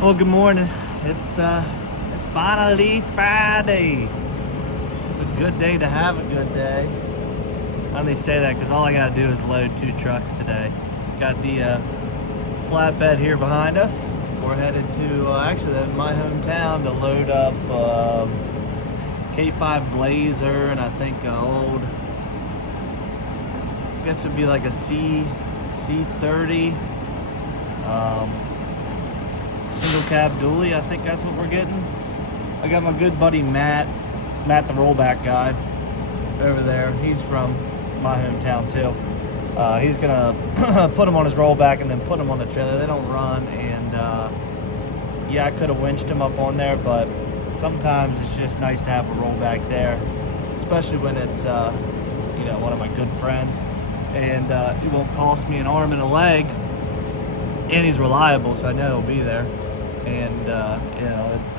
Well, good morning. It's finally Friday. It's a good day to have a good day. I only say that because all I gotta do is load 2 trucks today. Got the flatbed here behind us. We're headed to actually my hometown to load up K5 Blazer and I think an old, I guess it'd be like a C30. Single cab dually, I think that's what we're getting. I got my good buddy Matt the rollback guy over there. He's from my hometown too. He's gonna put him on his rollback and then put him on the trailer. They don't run, and yeah, I could have winched him up on there, but sometimes it's just nice to have a rollback there, especially when it's you know, one of my good friends, and it won't cost me an arm and a leg, and he's reliable, so I know he'll be there. And you know, it's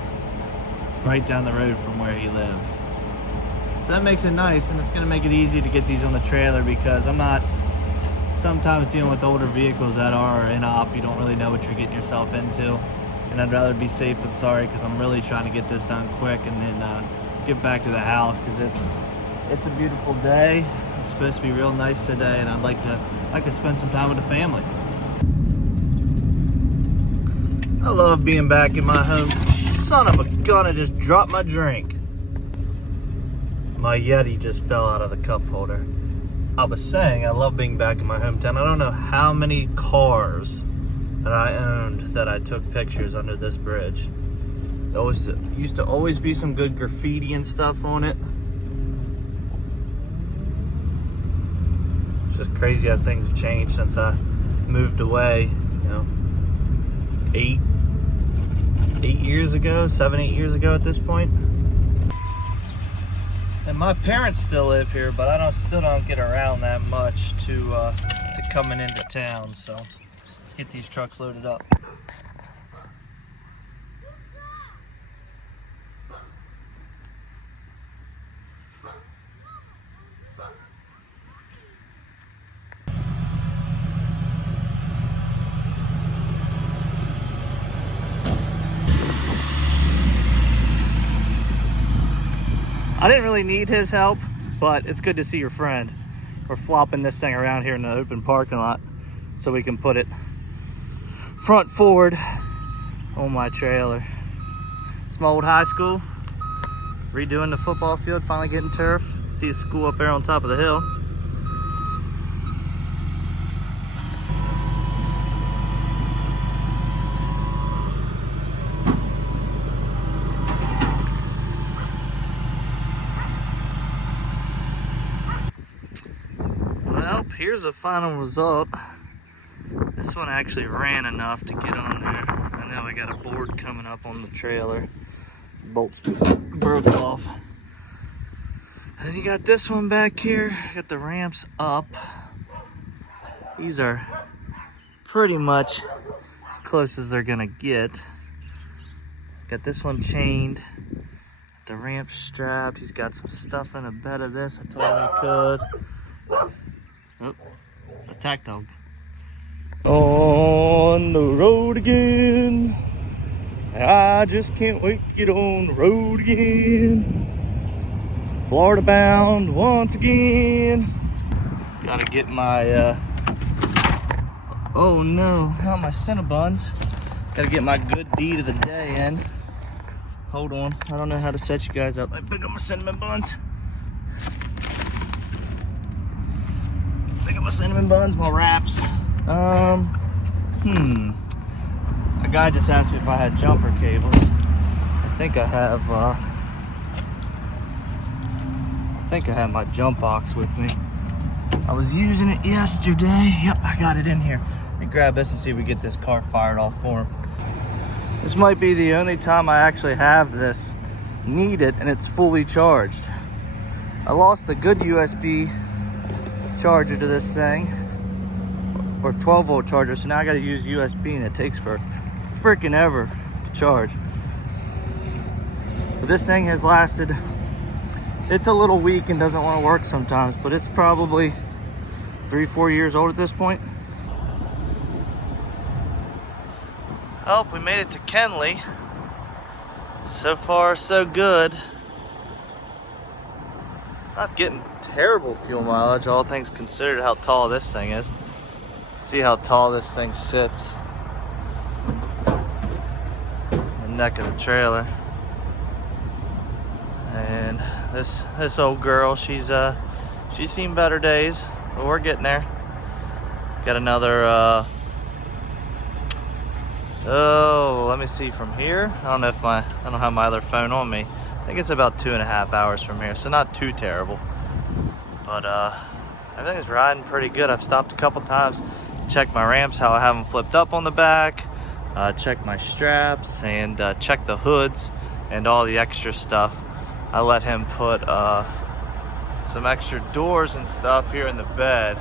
right down the road from where he lives, so that makes it nice, and it's going to make it easy to get these on the trailer, because I'm not sometimes dealing with older vehicles that are in op. You don't really know what you're getting yourself into, and I'd rather be safe than sorry, because I'm really trying to get this done quick and then get back to the house, because it's a beautiful day. It's supposed to be real nice today, and I'd like to spend some time with the family. I love being back in my home. Son of a gun, I just dropped my drink. My Yeti just fell out of the cup holder. I was saying I love being back in my hometown. I don't know how many cars that I owned that I took pictures under this bridge. There used to always be some good graffiti and stuff on it. It's just crazy how things have changed since I moved away, you know, 7, 8 years ago at this point. And my parents still live here, but I still don't get around that much to coming into town. So let's get these trucks loaded up. I didn't really need his help, but it's good to see your friend. We're flopping this thing around here in the open parking lot so we can put it front forward on my trailer. It's my old high school. Redoing the football field, finally getting turf. See the school up there on top of the hill. Well, here's the final result. This one actually ran enough to get on there. And now we got a board coming up on the trailer. Bolts broke off. And then you got this one back here. Got the ramps up. These are pretty much as close as they're gonna get. Got this one chained. The ramp strapped. He's got some stuff in the bed of this. I told him he could. Oh, attack dog. On the road again. I just can't wait to get on the road again. Florida bound once again. Gotta get my, oh no, not my Cinnabons. Gotta get my good deed of the day in. Hold on, I don't know how to set you guys up. I pick up my cinnamon buns. Pick up my cinnamon buns, my wraps. A guy just asked me if I had jumper cables. I think I have my jump box with me. I was using it yesterday. Yep, I got it in here. Let me grab this and see if we get this car fired off for him. This might be the only time I actually have this needed and it's fully charged. I lost a good USB charger to this thing, or 12-volt charger, so now I gotta use USB, and it takes for freaking ever to charge. But this thing has lasted, it's a little weak and doesn't want to work sometimes, but it's probably 3-4 years old at this point. Oh, we made it to Kenly. So far, so good. Not getting terrible fuel mileage, all things considered how tall this thing is. See how tall this thing sits. The neck of the trailer. And this old girl, she's seen better days, but we're getting there. Got another oh, let me see from here. I don't have my other phone on me. I think it's about 2.5 hours from here, so not too terrible. But everything's riding pretty good. I've stopped a couple times, checked my ramps, how I have them flipped up on the back, checked my straps, and checked the hoods and all the extra stuff. I let him put some extra doors and stuff here in the bed.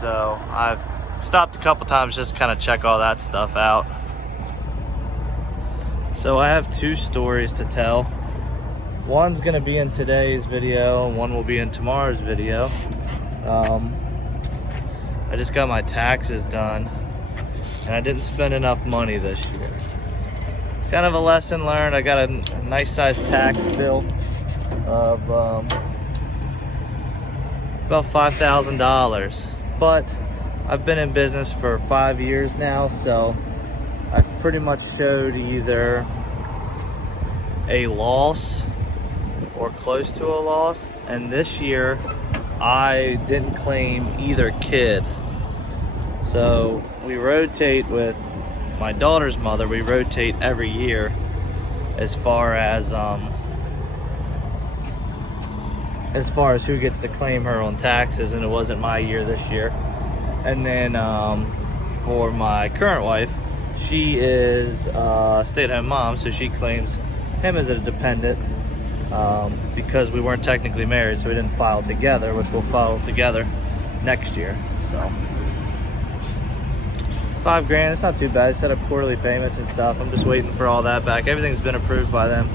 So I've stopped a couple times just to kind of check all that stuff out. So I have 2 stories to tell. One's gonna be in today's video and one will be in tomorrow's video. I just got my taxes done and I didn't spend enough money this year. It's kind of a lesson learned. I got a nice sized tax bill of about $5,000, but I've been in business for 5 years now, so I've pretty much showed either a loss or close to a loss, and this year I didn't claim either kid. So we rotate with my daughter's mother, we rotate every year as far as who gets to claim her on taxes, and it wasn't my year this year. And then for my current wife, she is a stay-at-home mom, so she claims him as a dependent because we weren't technically married, so we didn't file together, which we'll file together next year. So $5,000, it's not too bad. I set up quarterly payments and stuff. I'm just waiting for all that back. Everything's been approved by them.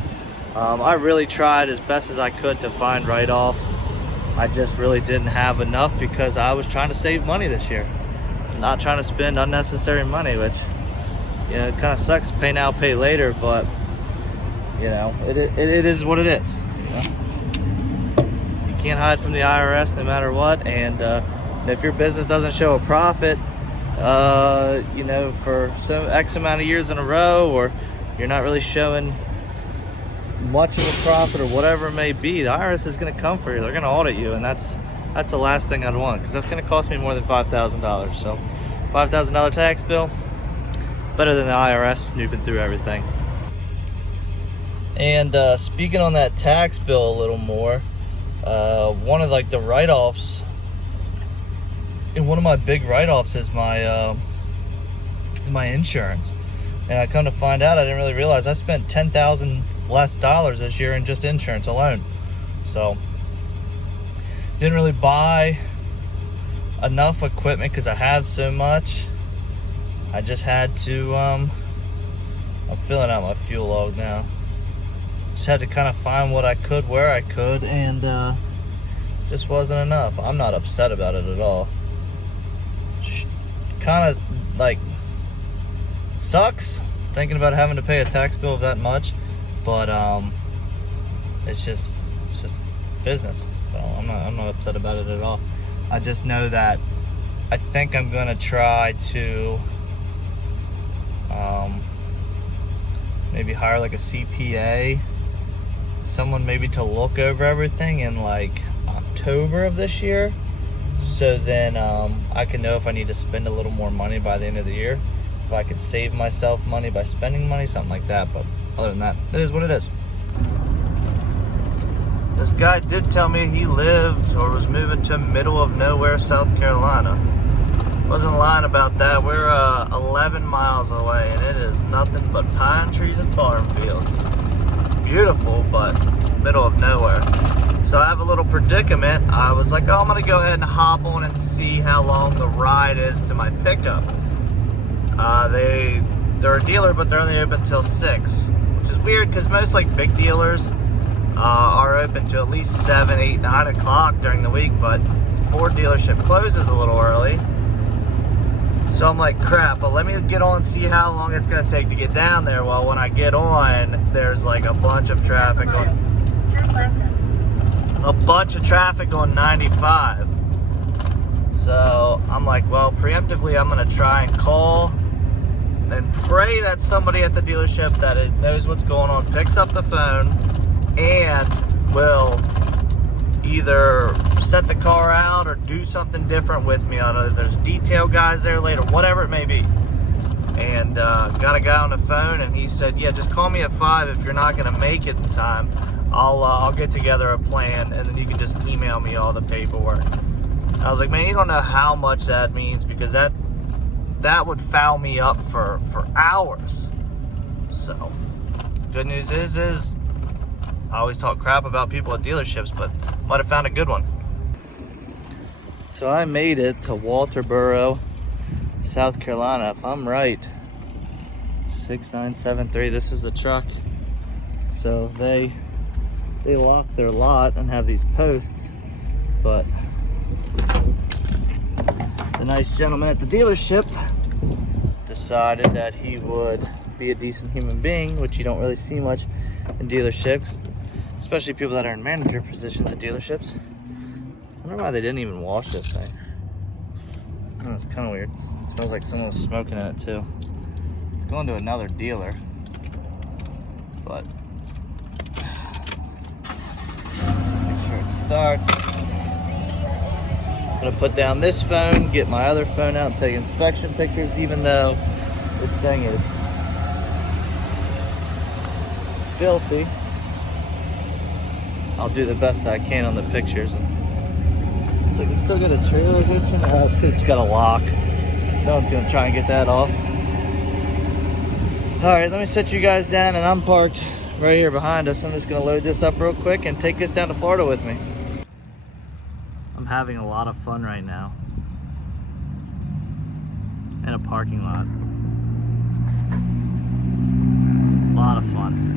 I really tried as best as I could to find write-offs. I just really didn't have enough because I was trying to save money this year. Not trying to spend unnecessary money, which, you know, it kind of sucks, pay now, pay later, but, you know, it is what it is. You know? You can't hide from the IRS no matter what, and if your business doesn't show a profit, you know, for some X amount of years in a row, or you're not really showing much of a profit or whatever it may be, the IRS is going to come for you. They're going to audit you, and that's the last thing I'd want, because that's going to cost me more than $5,000. So $5,000 tax bill, better than the IRS snooping through everything. And speaking on that tax bill a little more, one of like the write-offs, and one of my big write-offs is my my insurance. And I come to find out, I didn't really realize I spent $10,000 less this year in just insurance alone. So didn't really buy enough equipment because I have so much. I just had to I'm filling out my fuel log now. Just had to kind of find what I could where I could, and just wasn't enough. I'm not upset about it at all. Kind of like sucks thinking about having to pay a tax bill of that much, but it's just business, so I'm not upset about it at all. I just know that I think I'm gonna try to maybe hire like a CPA, someone maybe to look over everything in like October of this year, so then I can know if I need to spend a little more money by the end of the year, if I could save myself money by spending money, something like that. But other than that, it is what it is. This guy did tell me he lived or was moving to middle of nowhere, South Carolina. Wasn't lying about that. We're 11 miles away, and it is nothing but pine trees and farm fields. Beautiful, but middle of nowhere. So I have a little predicament. I was like, oh, I'm gonna go ahead and hop on and see how long the ride is to my pickup. They're a dealer, but they're only open till 6, which is weird because most like big dealers are open to at least 7, 8, 9 o'clock during the week, but Ford dealership closes a little early. So I'm like, crap, but let me get on, see how long it's gonna take to get down there. Well, when I get on, there's like a bunch of traffic on, a bunch of traffic on 95. So I'm like, well, preemptively, I'm gonna try and call and pray that somebody at the dealership that it knows what's going on picks up the phone and will either set the car out or do something different with me. On it. There's detail guys there later, whatever it may be. And got a guy on the phone, and he said, yeah, just call me at 5 if you're not gonna make it in time. I'll get together a plan, and then you can just email me all the paperwork. I was like, man, you don't know how much that means, because that would foul me up for hours. So good news is I always talk crap about people at dealerships, but might have found a good one. So I made it to Walterboro, South Carolina. If I'm right, 6973, this is the truck. So they lock their lot and have these posts, but the nice gentleman at the dealership decided that he would be a decent human being, which you don't really see much in dealerships, especially people that are in manager positions at dealerships. I wonder why they didn't even wash this thing. Oh, it's kind of weird. It smells like someone was smoking in it too. It's going to another dealer, but make sure it starts. I'm gonna put down this phone, get my other phone out and take inspection pictures, even though this thing is filthy. I'll do the best I can on the pictures. It's like, it's still got a trailer hitching. Oh, it's 'cause it's got a lock. No one's gonna try and get that off. All right, let me set you guys down, and I'm parked right here behind us. I'm just gonna load this up real quick and take this down to Florida with me. I'm having a lot of fun right now in a parking lot. A lot of fun.